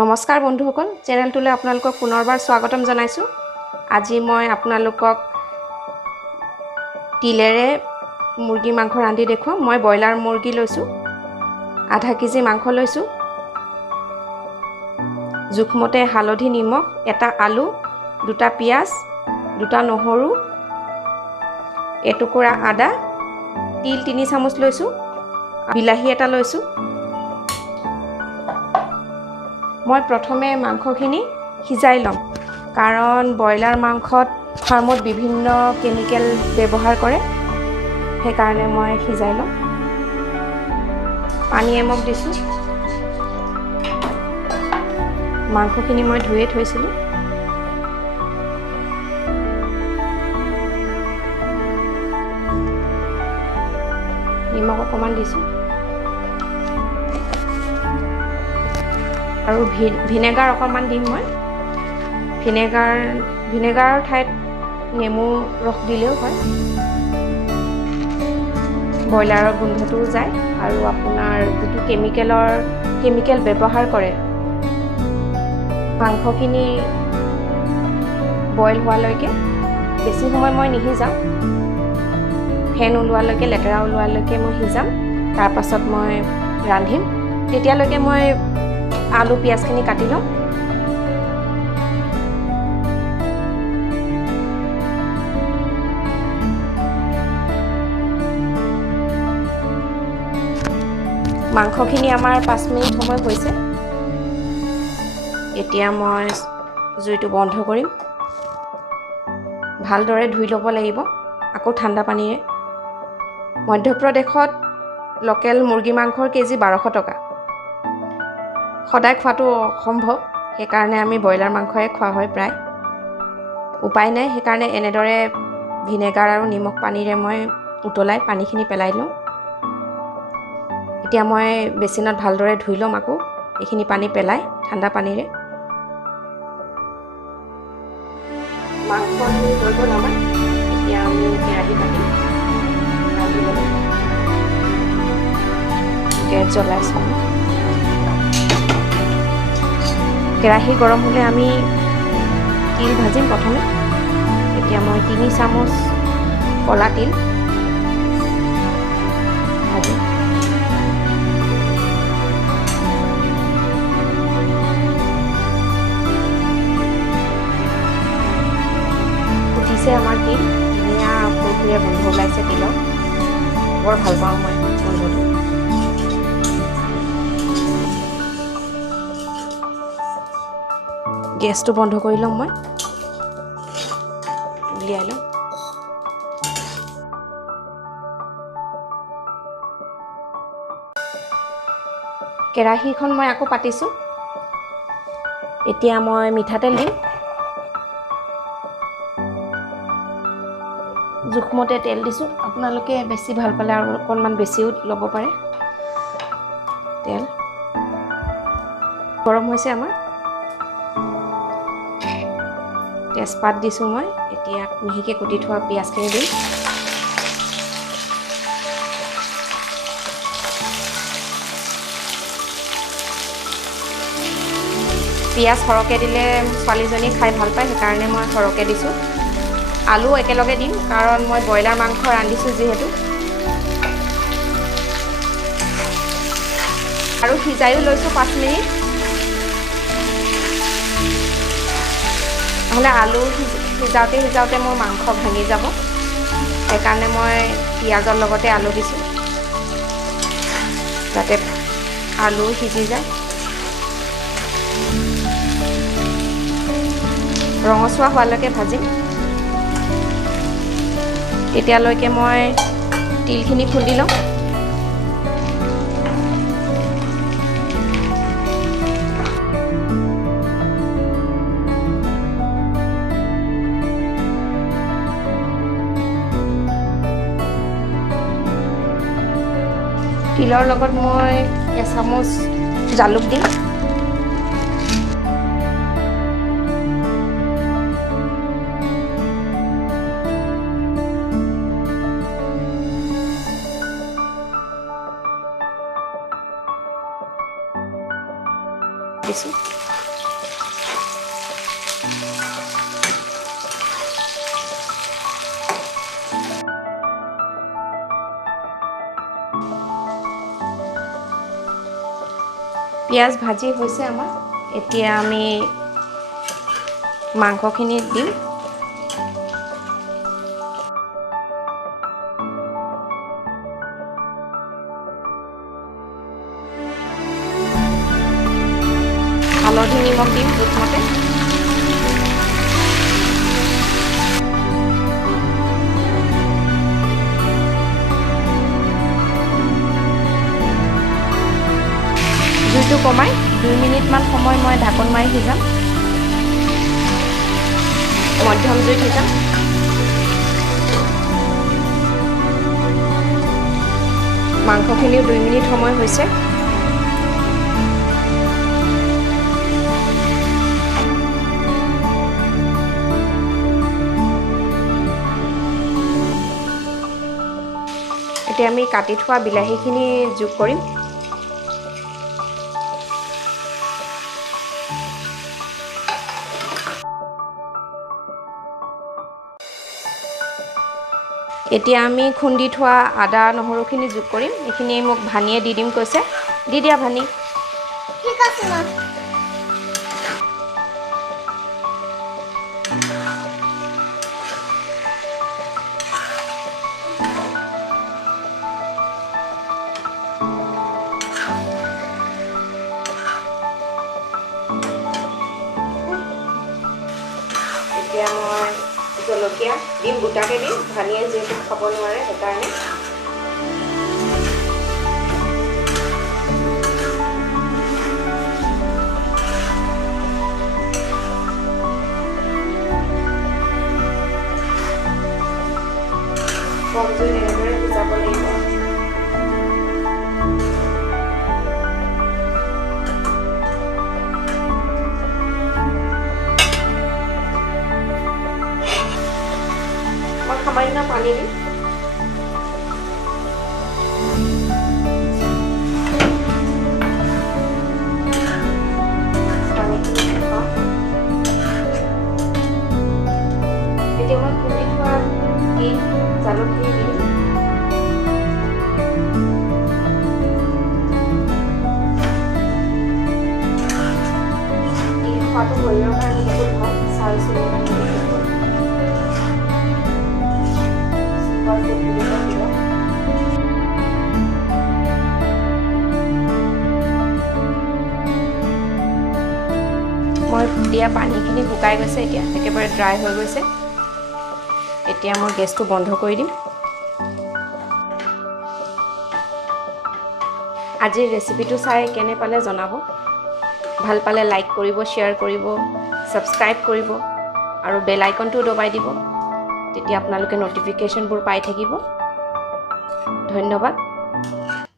নমস্কাৰ বন্ধুসকল, চেনেলটোলৈ আপোনালোকক পুনৰবাৰ স্বাগতম জনাইছোঁ। আজি মই আপোনালোকক তিলেৰে মুৰ্গী মাংস ৰান্ধি দেখুৱাম। মই ব্ৰইলাৰ মুৰ্গী লৈছোঁ, আধা কেজি মাংস লৈছোঁ। জোখমতে হালধি, নিমখ, এটা আলু, দুটা পিঁয়াজ, দুটা নহৰু, এটুকুৰা আদা, তিল 3 চামুচ লৈছোঁ, বিলাহী এটা লৈছোঁ। মই প্ৰথমে মাংসখিনি সিজাই ল'ম, কাৰণ ব্ৰইলাৰ মাংসত ফাৰ্মত বিভিন্ন কেমিকেল ব্যৱহাৰ কৰে, সেইকাৰণে মই সিজাই ল'ম। পানী এমক দিছোঁ। মাংসখিনি মই ধুয়ে থৈছিলোঁ। নিমখ অকণমান দিছোঁ আৰু ভিনেগাৰ অকণমান দিম মই। ভিনেগাৰৰ ঠাইত নেমু ৰস দিলেও হয়। ব্ৰইলাৰৰ গোন্ধটোও যায় আৰু আপোনাৰ যিটো কেমিকেল ব্যৱহাৰ কৰে, মাংসখিনি বইল হোৱালৈকে বেছি সময় মই নিসিজাওঁ। ফেন ওলোৱালৈকে, লেতেৰা ওলোৱালৈকে মই সিজাম। তাৰপাছত মই ৰান্ধিম। তেতিয়ালৈকে মই আলু পিঁয়াজখিনি কাটি লওঁ। মাংসখিনি আমাৰ 5 মিনিট সময় হৈছে। এতিয়া মই জুইটো বন্ধ কৰিম। ভালদৰে ধুই ল'ব লাগিব, আকৌ ঠাণ্ডা পানীৰে। মধ্যপ্ৰদেশত লোকেল মুৰ্গী মাংসৰ কেজি 1200 টকা। সদায় খোৱাটো অসম্ভৱ, সেইকাৰণে আমি ব্ৰইলাৰ মাংসই খোৱা হয় প্ৰায়। উপায় নাই, সেইকাৰণে এনেদৰে ভিনেগাৰ আৰু নিমখ পানীৰে মই উতলাই পানীখিনি পেলাই লওঁ। এতিয়া মই বেচিনত ভালদৰে ধুই ল'ম, আকৌ এইখিনি পানী পেলাই ঠাণ্ডা পানীৰে। মাংসখিনি হৈ গ'ল আমাৰ। এতিয়া আমি কেৰাহী পাতিম ৰান্ধিবলৈ। গেছ জ্বলাইছোঁ। কেৰাহী গৰম হ'লে আমি তিল ভাজিম প্ৰথমে। এতিয়া মই 3 চামুচ ক'লা তিল ভাজিম। উঠিছে আমাৰ তিল, ধুনীয়া ফুৰফুৰীয়া গোন্ধ ওলাইছে তিলৰ। বৰ ভাল পাওঁ মই গোন্ধটো। গেছটো বন্ধ কৰি ল'ম মই, উলিয়াই ল'ম। কেৰাহীখন মই আকৌ পাতিছোঁ। এতিয়া মই মিঠাতেল দিম। জোখমতে তেল দিছোঁ। আপোনালোকে বেছি ভাল পালে আৰু অকণমান বেছিও ল'ব পাৰে। তেল গৰম হৈছে আমাৰ। তেজপাত দিছোঁ মই। এতিয়া মিহিকৈ কুটি থোৱা পিঁয়াজখিনি দিম। পিঁয়াজ সৰহকৈ দিলে ছোৱালীজনী খাই ভাল পায়, সেইকাৰণে মই সৰহকৈ দিছোঁ। আলু একেলগে দিম, কাৰণ মই ব্ৰইলাৰ মাংস ৰান্ধিছোঁ যিহেতু। আৰু সিজাইও লৈছোঁ 5 মিনিট। নহ'লে আলু সিজাওঁতে মোৰ মাংস ভাঙি যাব, সেইকাৰণে মই পিঁয়াজৰ লগতে আলু দিছোঁ, যাতে আলু সিজি যায়। ৰঙচুৱা হোৱালৈকে ভাজিম। তেতিয়ালৈকে মই তিলখিনি খুন্দি লওঁ। তিলৰ লগত মই এচামুচ জালুক দিম। দিছোঁ। পিঁয়াজ ভাজি হৈছে আমাৰ। এতিয়া আমি মাংসখিনি দিম। হালধি নিমখ দিম জোখমতে। জুইটো কমাই 2 মিনিটমান সময় মই ঢাকন মাৰি সিজাম। মধ্যম জুইত সিজাম। মাংসখিনিও 2 মিনিট সময় হৈছে। এতিয়া আমি কাটি থোৱা বিলাহীখিনি যোগ কৰিম। এতিয়া আমি খুন্দি থোৱা আদা নহৰুখিনি যোগ কৰিম। এইখিনি মোক ভানীয়ে দি দিম কৈছে। দি দিয়া ভানী। ঠিক আছে মা। এতিয়া মই জলকীয়া দিম, গোটাকে দিম। ভানীয়ে যিহেতু খাব নোৱাৰে সেইকাৰণে। কম জুইত এনেদৰে সিজাব লাগিব। মই সামান্য পানী দিম। এতিয়া মই খুন্দি থোৱা জালুকখিনি দিম। খোৱাটো শৰীৰৰ কাৰণে বহুত ভাল। ছাল চুলিৰ কাৰণে মই দিয়া পানীখিনি শুকাই গৈছে। এতিয়া একেবাৰে ড্ৰাই হৈ গৈছে। এতিয়া মই গেছটো বন্ধ কৰি দিম। আজিৰ ৰেচিপিটো চাই কেনে পালে জনাব। ভাল পালে লাইক কৰিব, শ্বেয়াৰ কৰিব, ছাবস্ক্ৰাইব কৰিব আৰু বেল আইকনটো দবাই দিব। তেতিয়া আপোনালোকে ন'টিফিকেশ্যনবোৰ পাই থাকিব। ধন্যবাদ।